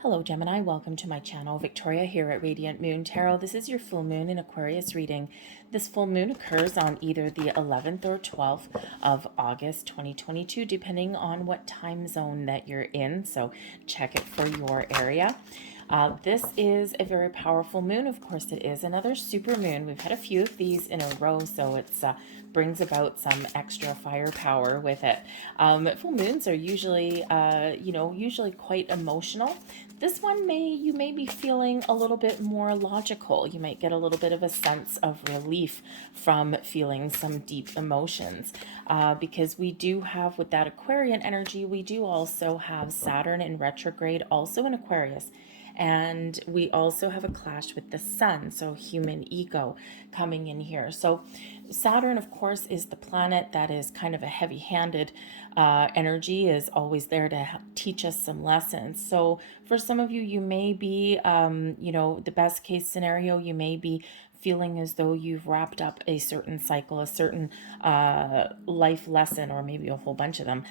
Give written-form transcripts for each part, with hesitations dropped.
Hello Gemini, welcome to my channel. Victoria here at Radiant Moon Tarot. This is your full moon in Aquarius reading. This full moon occurs on either the 11th or 12th of August 2022, depending on what time zone that you're in. So check it for your area. This is a very powerful moon. Of course, it is another super moon. We've had a few of these in a row, so it brings about some extra firepower with it. Full moons are usually, usually quite emotional. This one you may be feeling a little bit more logical. You might get a little bit of a sense of relief from feeling some deep emotions, because we do have, with that Aquarian energy, we do also have Saturn in retrograde, also in Aquarius. And we also have a clash with the sun, so human ego coming in here. So Saturn, of course, is the planet that is kind of a heavy-handed energy, is always there to teach us some lessons. So for some of you, you may be, the best case scenario, you may be feeling as though you've wrapped up a certain cycle, a certain life lesson, or maybe a whole bunch of them,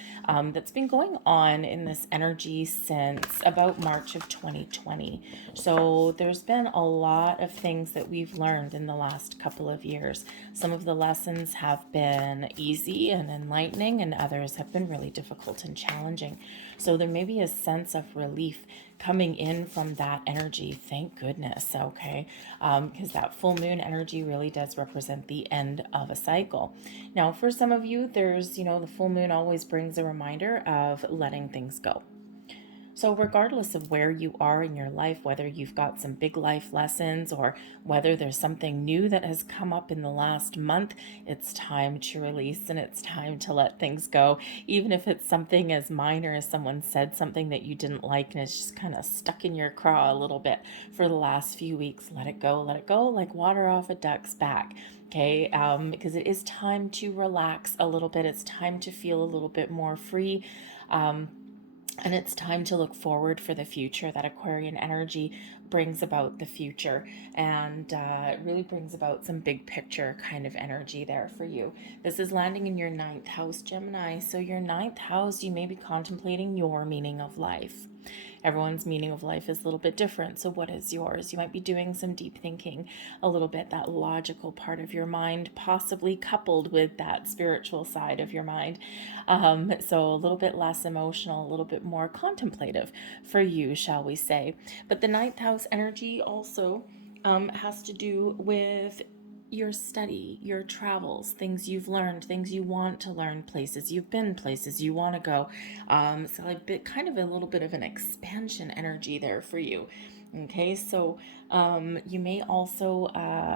that's been going on in this energy since about March of 2020. So there's been a lot of things that we've learned in the last couple of years. Some of the lessons have been easy and enlightening, and others have been really difficult and challenging. So there may be a sense of relief coming in from that energy. Thank goodness. Okay. Because that full moon energy really does represent the end of a cycle. Now, for some of you, there's, the full moon always brings a reminder of letting things go. So regardless of where you are in your life, whether you've got some big life lessons or whether there's something new that has come up in the last month, it's time to release and it's time to let things go. Even if it's something as minor as someone said something that you didn't like and it's just kind of stuck in your craw a little bit for the last few weeks, let it go like water off a duck's back. Okay, because it is time to relax a little bit. It's time to feel a little bit more free. And it's time to look forward for the future. That Aquarian energy brings about the future, and it really brings about some big picture kind of energy there for you. This is landing in your 9th house, Gemini. So your 9th house, you may be contemplating your meaning of life. Everyone's meaning of life is a little bit different. So what is yours? You might be doing some deep thinking, a little bit, that logical part of your mind, possibly coupled with that spiritual side of your mind. So a little bit less emotional, a little bit more contemplative for you, shall we say. But the 9th house energy also has to do with your study, your travels, things you've learned, things you want to learn, places you've been, places you want to go. So like kind of a little bit of an expansion energy there for you. Okay, so you may also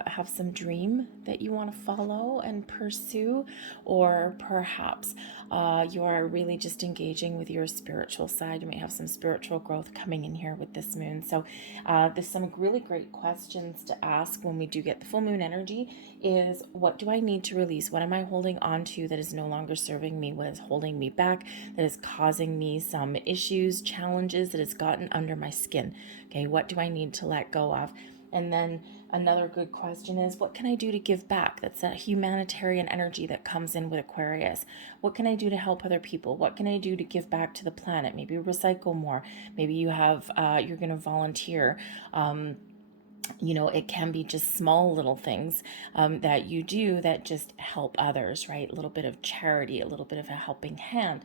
have some dream that you want to follow and pursue, or perhaps you are really just engaging with your spiritual side. You may have some spiritual growth coming in here with this moon. So there's some really great questions to ask when we do get the full moon energy is, what do I need to release? What am I holding on to that is no longer serving me? What is holding me back? That is causing me some issues, challenges, that has gotten under my skin. Okay, what do I need to let go of? And then another good question is, what can I do to give back? That's that humanitarian energy that comes in with Aquarius. What can I do to help other people? What can I do to give back to the planet? Maybe recycle more. Maybe you have, you're going to volunteer. It can be just small little things that you do that just help others, right? A little bit of charity, a little bit of a helping hand.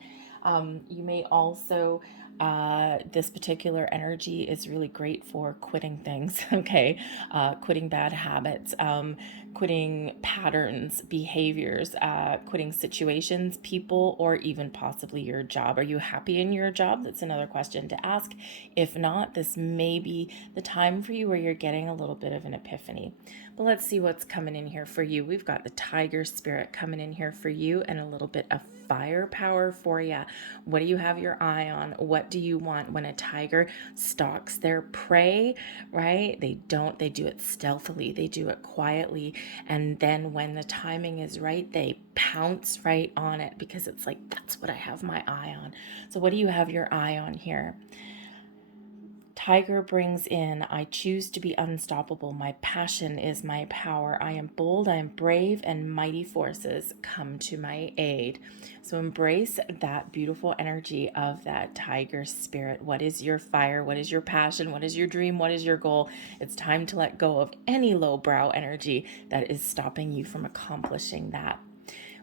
You may also, this particular energy is really great for quitting things, okay? Quitting bad habits, quitting patterns, behaviors, quitting situations, people, or even possibly your job. Are you happy in your job? That's another question to ask. If not, this may be the time for you where you're getting a little bit of an epiphany. But let's see what's coming in here for you. We've got the tiger spirit coming in here for you, and a little bit of firepower for you. What do you have your eye on? What do you want? When a tiger stalks their prey, right? They do it stealthily. They do it quietly. And then when the timing is right, they pounce right on it, because it's like, that's what I have my eye on. So what do you have your eye on here? Tiger brings in, I choose to be unstoppable. My passion is my power. I am bold, I am brave, and mighty forces come to my aid. So embrace that beautiful energy of that tiger spirit. What is your fire? What is your passion? What is your dream? What is your goal? It's time to let go of any lowbrow energy that is stopping you from accomplishing that.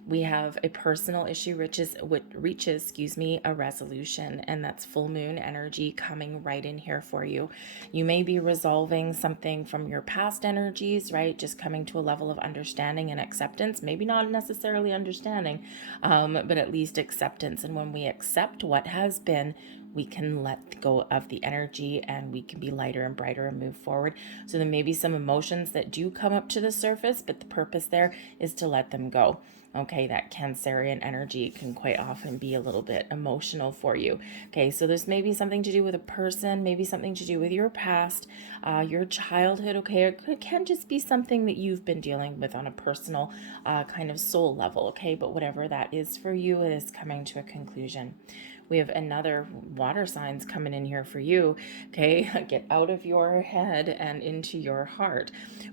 We have a personal issue reaches a resolution, and that's full moon energy coming right in here for you. You may be resolving something from your past energies, right? Just coming to a level of understanding and acceptance. Maybe not necessarily understanding, but at least acceptance. And when we accept what has been, we can let go of the energy and we can be lighter and brighter and move forward. So there may be some emotions that do come up to the surface, but the purpose there is to let them go. Okay, that Cancerian energy can quite often be a little bit emotional for you. Okay, so there's maybe something to do with a person, maybe something to do with your past, your childhood. Okay, it can just be something that you've been dealing with on a personal kind of soul level. Okay, but whatever that is for you, it is coming to a conclusion. We have another water signs coming in here for you. Okay, get out of your head and into your heart.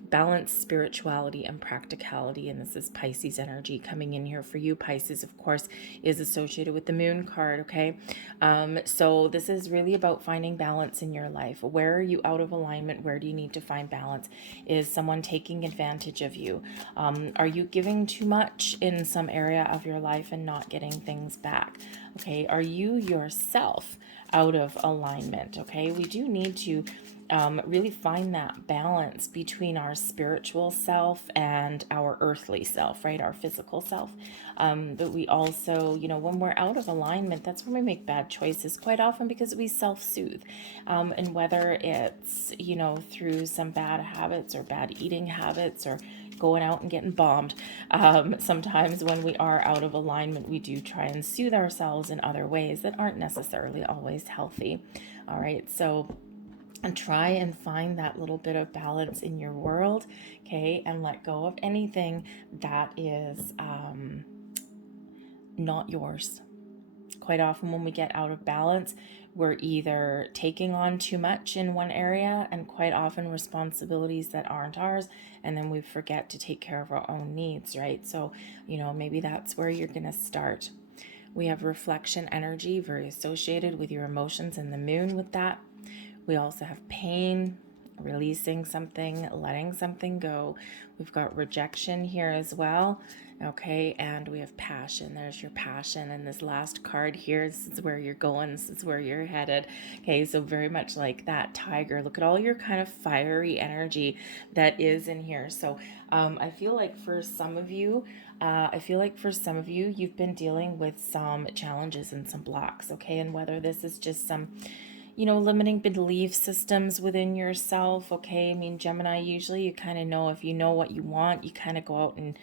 Balance spirituality and practicality, and this is Pisces energy coming in here for you. Pisces, of course, is associated with the moon card. Okay, so this is really about finding balance in your life. Where are you out of alignment? Where do you need to find balance? Is someone taking advantage of you? Are you giving too much in some area of your life and not getting things back? Okay, are you yourself out of alignment? Okay, we do need to really find that balance between our spiritual self and our earthly self, right? Our physical self. But we also, when we're out of alignment, that's when we make bad choices quite often because we self-soothe. And whether it's, through some bad habits or bad eating habits or going out and getting bombed. Sometimes when we are out of alignment, we do try and soothe ourselves in other ways that aren't necessarily always healthy. All right, so and try and find that little bit of balance in your world, okay, and let go of anything that is not yours. Quite often when we get out of balance, we're either taking on too much in one area and quite often responsibilities that aren't ours, and then we forget to take care of our own needs, right? So, maybe that's where you're going to start. We have reflection energy, very associated with your emotions and the moon with that. We also have pain, releasing something, letting something go. We've got rejection here as well. Okay, and we have passion. There's your passion. And this last card here, this is where you're going. This is where you're headed. Okay, so very much like that tiger. Look at all your kind of fiery energy that is in here. So I feel like for some of you, you've been dealing with some challenges and some blocks. Okay, and whether this is just some limiting belief systems within yourself. Okay, I mean, Gemini, usually you kind of know if you know what you want, you kind of go out and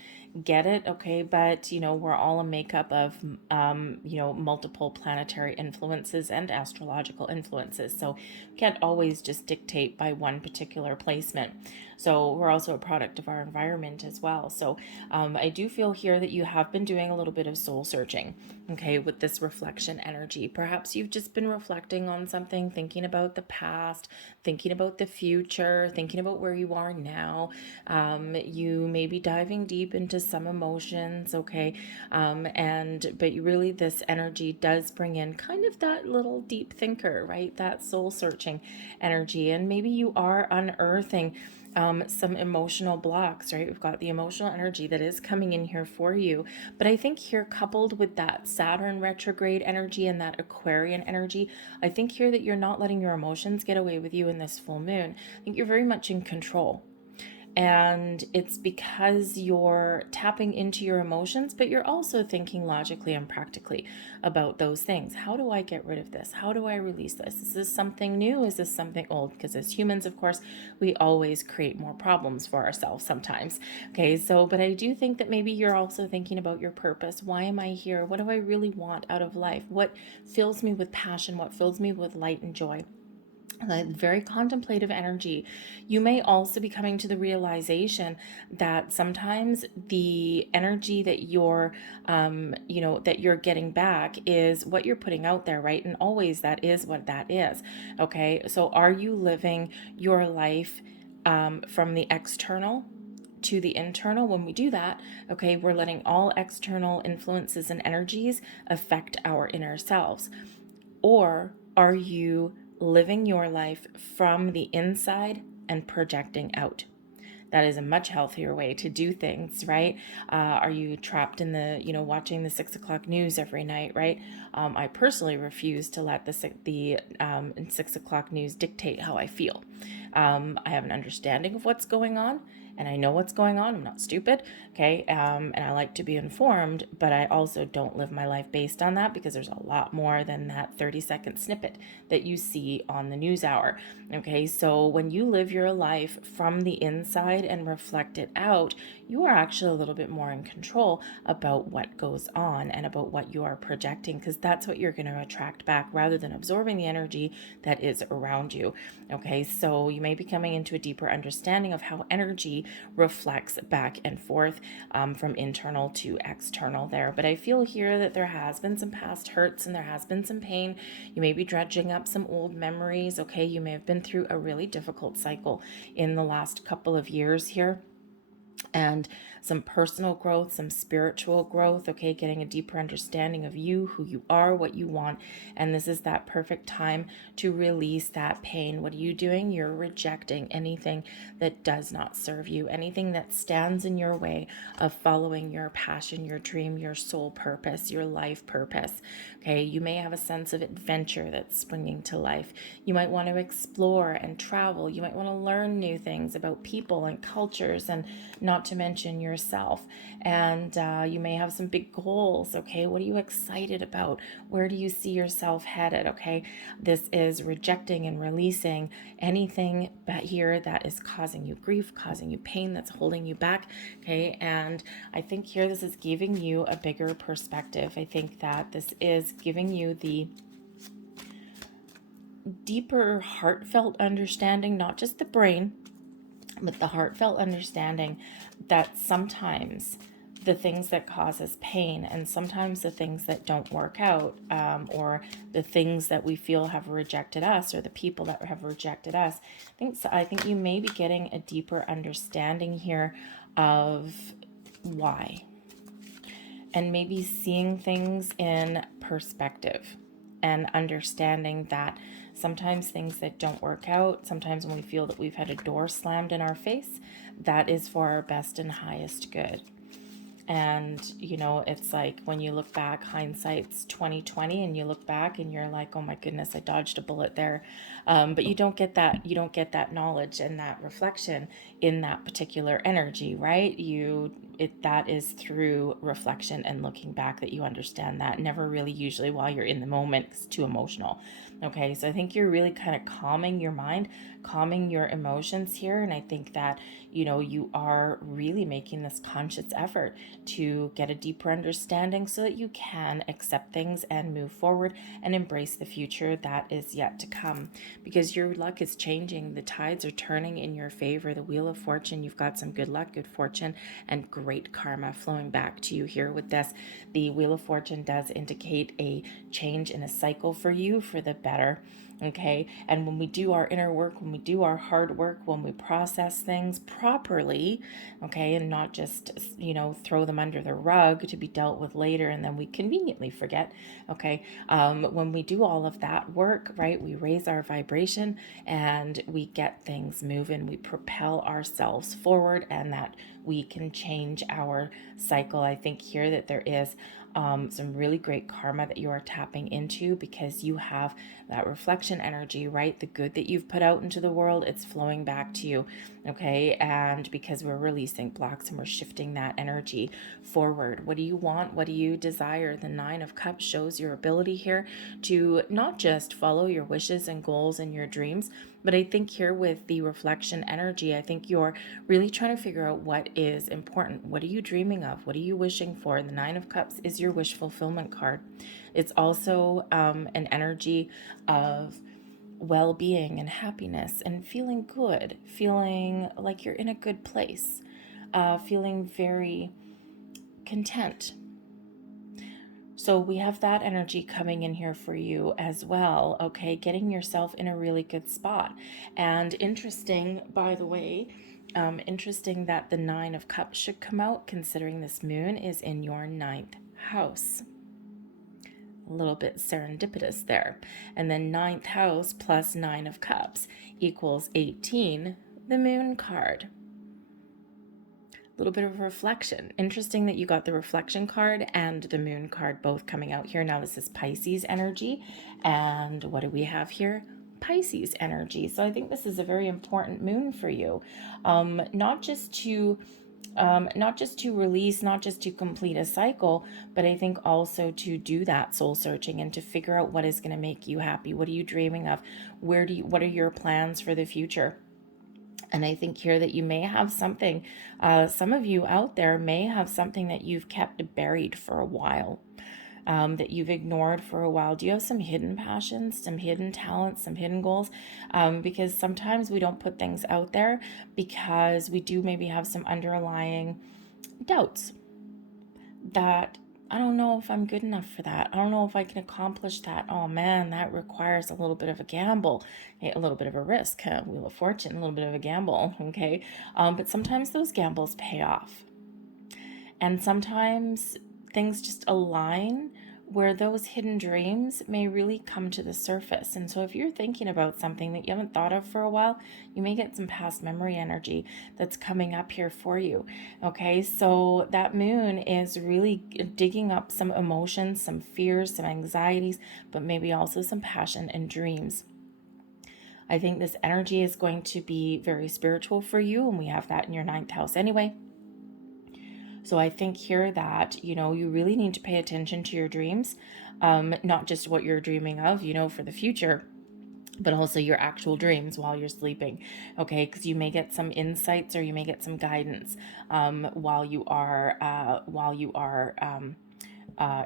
get it. Okay, but we're all a makeup of multiple planetary influences and astrological influences, so we can't always just dictate by one particular placement. So we're also a product of our environment as well. So I do feel here that you have been doing a little bit of soul searching, okay, with this reflection energy. Perhaps you've just been reflecting on something, thinking about the past, thinking about the future, thinking about where you are now. You may be diving deep into some emotions, okay, but really this energy does bring in kind of that little deep thinker, right? That soul searching energy, and maybe you are unearthing some emotional blocks, right? We've got the emotional energy that is coming in here for you. But I think here, coupled with that Saturn retrograde energy and that Aquarian energy, I think here that you're not letting your emotions get away with you in this full moon. I think you're very much in control. And it's because you're tapping into your emotions, but you're also thinking logically and practically about those things. How do I get rid of this? How do I release this? Is this something new? Is this something old? Because as humans, of course, we always create more problems for ourselves sometimes. Okay, but I do think that maybe you're also thinking about your purpose. Why am I here? What do I really want out of life? What fills me with passion? What fills me with light and joy? like very contemplative energy. You may also be coming to the realization that sometimes the energy that that you're getting back is what you're putting out there, right? And always that is what that is. Okay, so are you living your life from the external to the internal? When we do that, okay, we're letting all external influences and energies affect our inner selves. Or are you living your life from the inside and projecting out? That is a much healthier way to do things, right? Are you trapped in watching the 6 o'clock news every night, right? I personally refuse to let the 6 o'clock news dictate how I feel. I have an understanding of what's going on, and I know what's going on. I'm not stupid, okay? And I like to be informed, but I also don't live my life based on that, because there's a lot more than that 30-second snippet that you see on the news hour, okay? So when you live your life from the inside and reflect it out, you are actually a little bit more in control about what goes on and about what you are projecting, because that's what you're going to attract back rather than absorbing the energy that is around you, okay? So you may be coming into a deeper understanding of how energy reflects back and forth from internal to external there. But I feel here that there has been some past hurts and there has been some pain. You may be dredging up some old memories, okay? You may have been through a really difficult cycle in the last couple of years here, and some personal growth, some spiritual growth, okay? Getting a deeper understanding of you, who you are, what you want. And this is that perfect time to release that pain. What are you doing? You're rejecting anything that does not serve you, anything that stands in your way of following your passion, your dream, your soul purpose, your life purpose, okay? You may have a sense of adventure that's springing to life. You might want to explore and travel. You might want to learn new things about people and cultures, and not to mention yourself. And you may have some big goals, okay? What are you excited about? Where do you see yourself headed, okay? This is rejecting and releasing anything but here that is causing you grief, causing you pain, that's holding you back, okay? And I think here this is giving you a bigger perspective. I think that this is giving you the deeper heartfelt understanding, not just the brain, but the heartfelt understanding that sometimes the things that cause us pain, and sometimes the things that don't work out, or the things that we feel have rejected us, or the people that have rejected us, I think you may be getting a deeper understanding here of why, and maybe seeing things in perspective and understanding that sometimes things that don't work out, sometimes when we feel that we've had a door slammed in our face, that is for our best and highest good. And it's like when you look back, hindsight's 2020, and you look back and you're like, oh my goodness, I dodged a bullet there. But you don't get that knowledge and that reflection in that particular energy, right? That is through reflection and looking back that you understand that. Never really usually while you're in the moment, it's too emotional. Okay, so I think you're really kind of calming your mind, calming your emotions here. And I think that, you are really making this conscious effort to get a deeper understanding so that you can accept things and move forward and embrace the future that is yet to come. Because your luck is changing. The tides are turning in your favor. The Wheel of Fortune, you've got some good luck, good fortune, and great karma flowing back to you here with this. The Wheel of Fortune does indicate a change in a cycle for you for the better. Okay, and when we do our inner work, when we do our hard work, when we process things properly, okay, and not just, throw them under the rug to be dealt with later and then we conveniently forget, okay, when we do all of that work, right, we raise our vibration and we get things moving, we propel ourselves forward, and that we can change our cycle. I think here that there is some really great karma that you are tapping into, because you have that reflection energy, right? The good that you've put out into the world, it's flowing back to you, okay? And because we're releasing blocks and we're shifting that energy forward. What do you want? What do you desire? The Nine of Cups shows your ability here to not just follow your wishes and goals and your dreams, but I think here with the reflection energy, I think you're really trying to figure out what is important. What are you dreaming of? What are you wishing for? The Nine of Cups is your wish fulfillment card. It's also an energy of well-being and happiness and feeling good, feeling like you're in a good place, feeling very content. So we have that energy coming in here for you as well, okay? Getting yourself in a really good spot. And interesting, by the way, interesting that the Nine of Cups should come out, considering this moon is in your ninth house. A little bit serendipitous there. And then ninth house plus Nine of Cups equals 18, the moon card. Little bit of reflection. Interesting that you got the reflection card and the moon card both coming out here. Now this is Pisces energy. And what do we have here? Pisces energy. So I think this is a very important moon for you. Not just to release, not just to complete a cycle, but I think also to do that soul searching and to figure out what is going to make you happy. What are you dreaming of? What are your plans for the future? And I think here that you may have something, some of you out there may have something that you've kept buried for a while, that you've ignored for a while. Do you have some hidden passions, some hidden talents, some hidden goals? Because sometimes we don't put things out there because we do maybe have some underlying doubts that I don't know if I'm good enough for that. I don't know if I can accomplish that. Oh man, that requires a little bit of a gamble, a little bit of a risk. Wheel of Fortune, a little bit of a gamble, okay? But sometimes those gambles pay off. And sometimes things just align where those hidden dreams may really come to the surface. And so if you're thinking about something that you haven't thought of for a while, you may get some past memory energy that's coming up here for you. Okay, so that moon is really digging up some emotions, some fears, some anxieties, but maybe also some passion and dreams. I think this energy is going to be very spiritual for you, and we have that in your ninth house anyway. So I think here that, you really need to pay attention to your dreams, not just what you're dreaming of, for the future, but also your actual dreams while you're sleeping, okay? Because you may get some insights or you may get some guidance while you are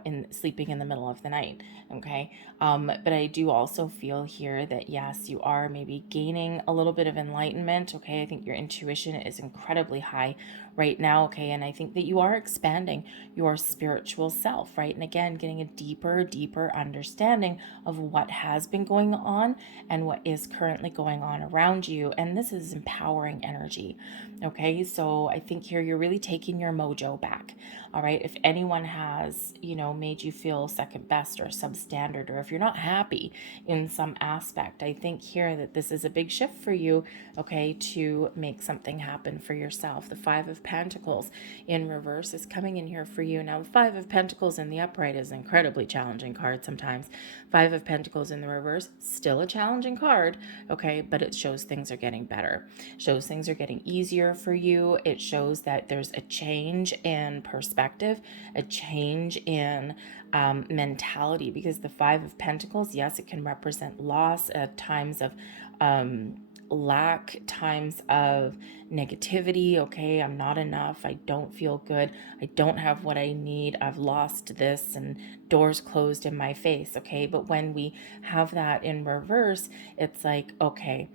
in sleeping in the middle of the night, okay? But I do also feel here that yes, you are maybe gaining a little bit of enlightenment, okay? I think your intuition is incredibly high right now, okay? And I think that you are expanding your spiritual self, right? And again, getting a deeper understanding of what has been going on and what is currently going on around you. And this is empowering energy, okay? So I think here you're really taking your mojo back, all right? If anyone has, made you feel second best or substandard, or if you're not happy in some aspect, I think here that this is a big shift for you, okay, to make something happen for yourself. The Five of Pentacles in reverse is coming in here for you. Now, the Five of Pentacles in the upright is an incredibly challenging card sometimes. Five of Pentacles in the reverse, still a challenging card, okay, but it shows things are getting better. Shows things are getting easier for you. It shows that there's a change in perspective, a change in mentality, because the Five of Pentacles, yes, it can represent loss at times of lack, times of negativity. Okay, I'm not enough, I don't feel good, I don't have what I need, I've lost this, and doors closed in my face. Okay, but when we have that in reverse, it's like, okay,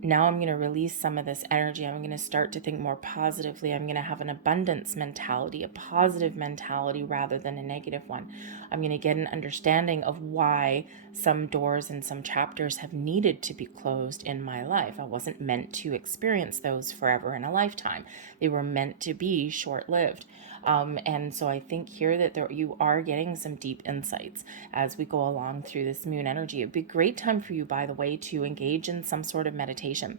now I'm going to release some of this energy. I'm going to start to think more positively. I'm going to have an abundance mentality, a positive mentality rather than a negative one. I'm going to get an understanding of why some doors and some chapters have needed to be closed in my life. I wasn't meant to experience those forever in a lifetime. They were meant to be short-lived. And so I think here that you are getting some deep insights as we go along through this moon energy. It'd be a great time for you, by the way, to engage in some sort of meditation.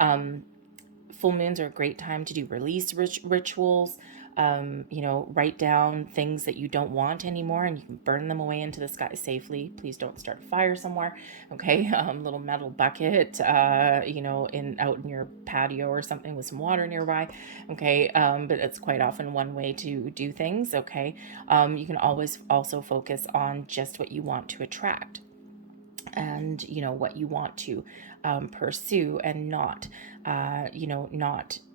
Full moons are a great time to do release rituals. Write down things that you don't want anymore, and you can burn them away into the sky safely. Please don't start a fire somewhere, okay? Little metal bucket, out in your patio or something with some water nearby, okay? But it's quite often one way to do things, okay? You can always also focus on just what you want to attract, and what you want to pursue, and not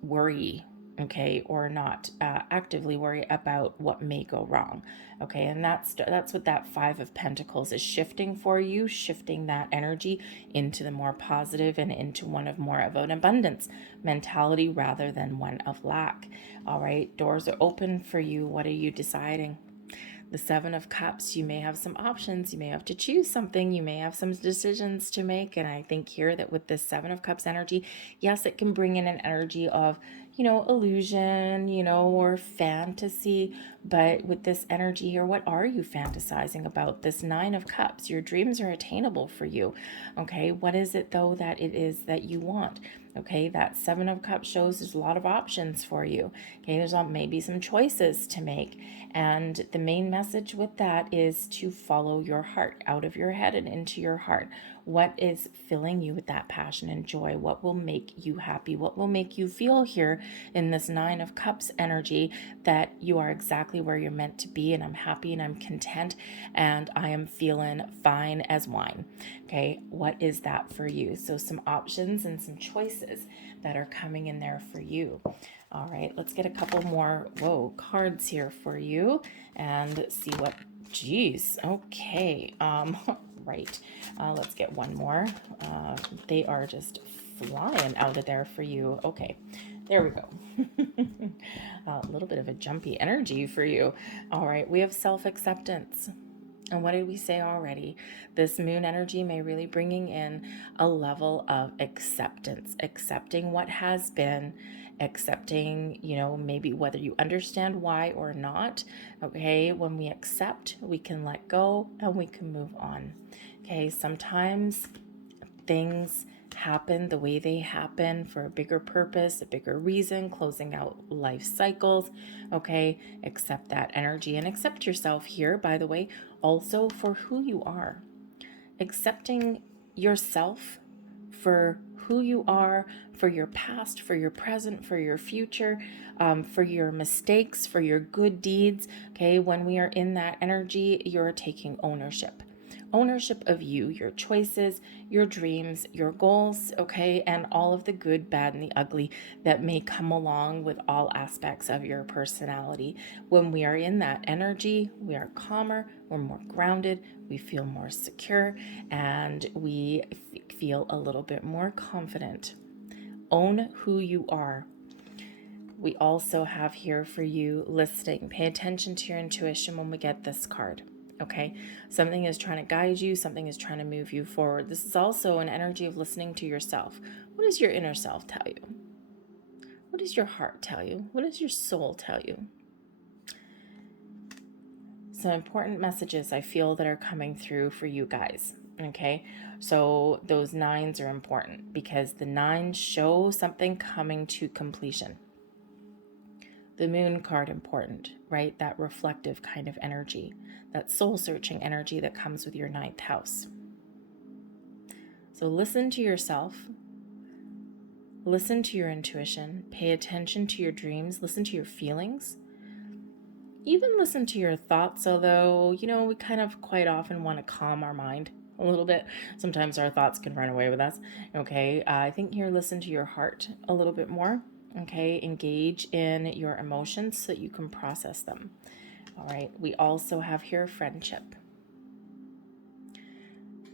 worry okay, or not actively worry about what may go wrong, okay? And that's what that Five of Pentacles is shifting for you, shifting that energy into the more positive and into one of more of an abundance mentality rather than one of lack. All right, doors are open for you. What are you deciding? The Seven of Cups, you may have some options. You may have to choose something. You may have some decisions to make. And I think here that with this Seven of Cups energy, yes, it can bring in an energy of, illusion, or fantasy. But with this energy here, what are you fantasizing about? This Nine of Cups, your dreams are attainable for you. Okay, what is it though that it is that you want? Okay, that Seven of Cups shows there's a lot of options for you. Okay, there's maybe some choices to make. And the main message with that is to follow your heart, out of your head and into your heart. What is filling you with that passion and joy? What will make you happy? What will make you feel here in this Nine of Cups energy that you are exactly where you're meant to be, and I'm happy and I'm content and I am feeling fine as wine. Okay, what is that for you? So some options and some choices that are coming in there for you. All right, let's get a couple more, cards here for you and see what, geez, okay. Right, let's get one more. They are just flying out of there for you. Okay, there we go. A little bit of a jumpy energy for you. All right, we have self-acceptance. And what did we say already? This moon energy may really bringing in a level of acceptance, accepting what has been, accepting, maybe whether you understand why or not. Okay, when we accept, we can let go and we can move on. Okay, sometimes things happen the way they happen for a bigger purpose, a bigger reason, closing out life cycles. Okay, accept that energy and accept yourself here, by the way, also for who you are. Accepting yourself for who you are, for your past, for your present, for your future, for your mistakes, for your good deeds. Okay, when we are in that energy, you're taking ownership. Ownership of you, your choices, your dreams, your goals, okay, and all of the good, bad, and the ugly that may come along with all aspects of your personality. When we are in that energy, we are calmer, we're more grounded, we feel more secure, and we feel a little bit more confident. Own who you are. We also have here for you listening. Pay attention to your intuition when we get this card. Okay, something is trying to guide you, something is trying to move you forward. This is also an energy of listening to yourself. What does your inner self tell you? What does your heart tell you? What does your soul tell you? Some important messages I feel that are coming through for you guys. Okay, so those nines are important because the nines show something coming to completion. The moon card important, right? That reflective kind of energy, that soul-searching energy that comes with your ninth house. So listen to yourself, listen to your intuition, pay attention to your dreams, listen to your feelings, even listen to your thoughts, although, we kind of quite often want to calm our mind a little bit. Sometimes our thoughts can run away with us, okay? I think here, listen to your heart a little bit more. Okay, engage in your emotions so that you can process them. All right, we also have here friendship.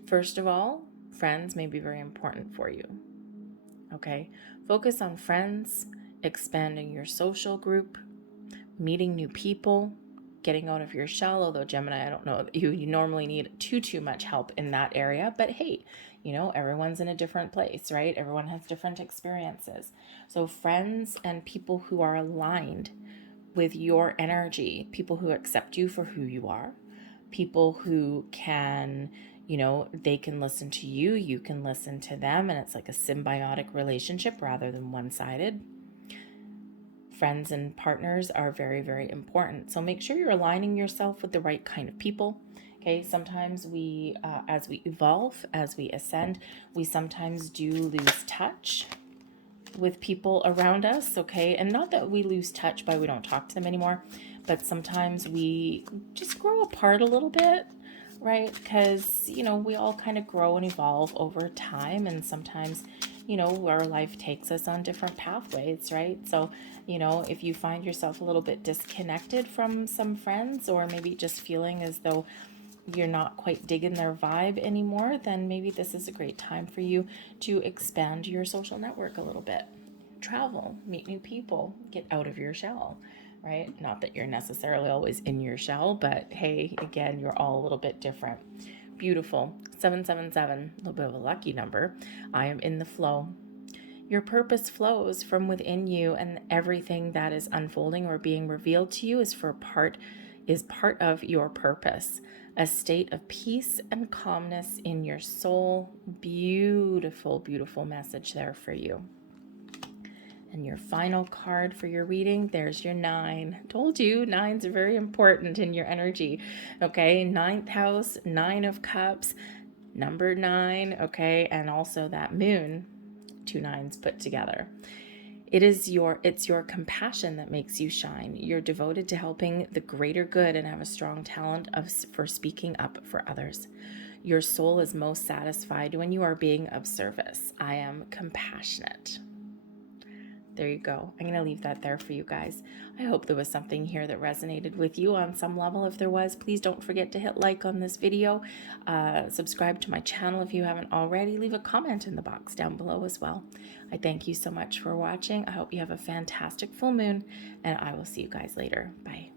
First of all, friends may be very important for you. Okay, focus on friends, expanding your social group, meeting new people, getting out of your shell. Although Gemini, I don't know that you normally need too much help in that area, but hey, everyone's in a different place, right? Everyone has different experiences. So friends and people who are aligned with your energy, people who accept you for who you are, people who can, they can listen to you, you can listen to them, and it's like a symbiotic relationship rather than one-sided. Friends and partners are very, very important. So make sure you're aligning yourself with the right kind of people. Okay, sometimes we, as we evolve, as we ascend, we sometimes do lose touch with people around us, okay? And not that we lose touch by we don't talk to them anymore, but sometimes we just grow apart a little bit, right? Because, we all kind of grow and evolve over time, and sometimes, you know, our life takes us on different pathways, right? So, you know, if you find yourself a little bit disconnected from some friends, or maybe just feeling as though you're not quite digging their vibe anymore, then maybe this is a great time for you to expand your social network a little bit. Travel, meet new people, get out of your shell, right? Not that you're necessarily always in your shell, but hey, again, you're all a little bit different. Beautiful. 777, a little bit of a lucky number. I am in the flow. Your purpose flows from within you, and everything that is unfolding or being revealed to you is part of your purpose. A state of peace and calmness in your soul. Beautiful, beautiful message there for you. And your final card for your reading, there's your 9. Told you, 9s are very important in your energy. Okay, 9th house, 9 of cups, number 9, okay, and also that moon, 2 9s put together. It's your compassion that makes you shine. You're devoted to helping the greater good and have a strong talent for speaking up for others. Your soul is most satisfied when you are being of service. I am compassionate. There you go. I'm going to leave that there for you guys. I hope there was something here that resonated with you on some level. If there was, please don't forget to hit like on this video. Subscribe to my channel if you haven't already. Leave a comment in the box down below as well. I thank you so much for watching. I hope you have a fantastic full moon, and I will see you guys later. Bye.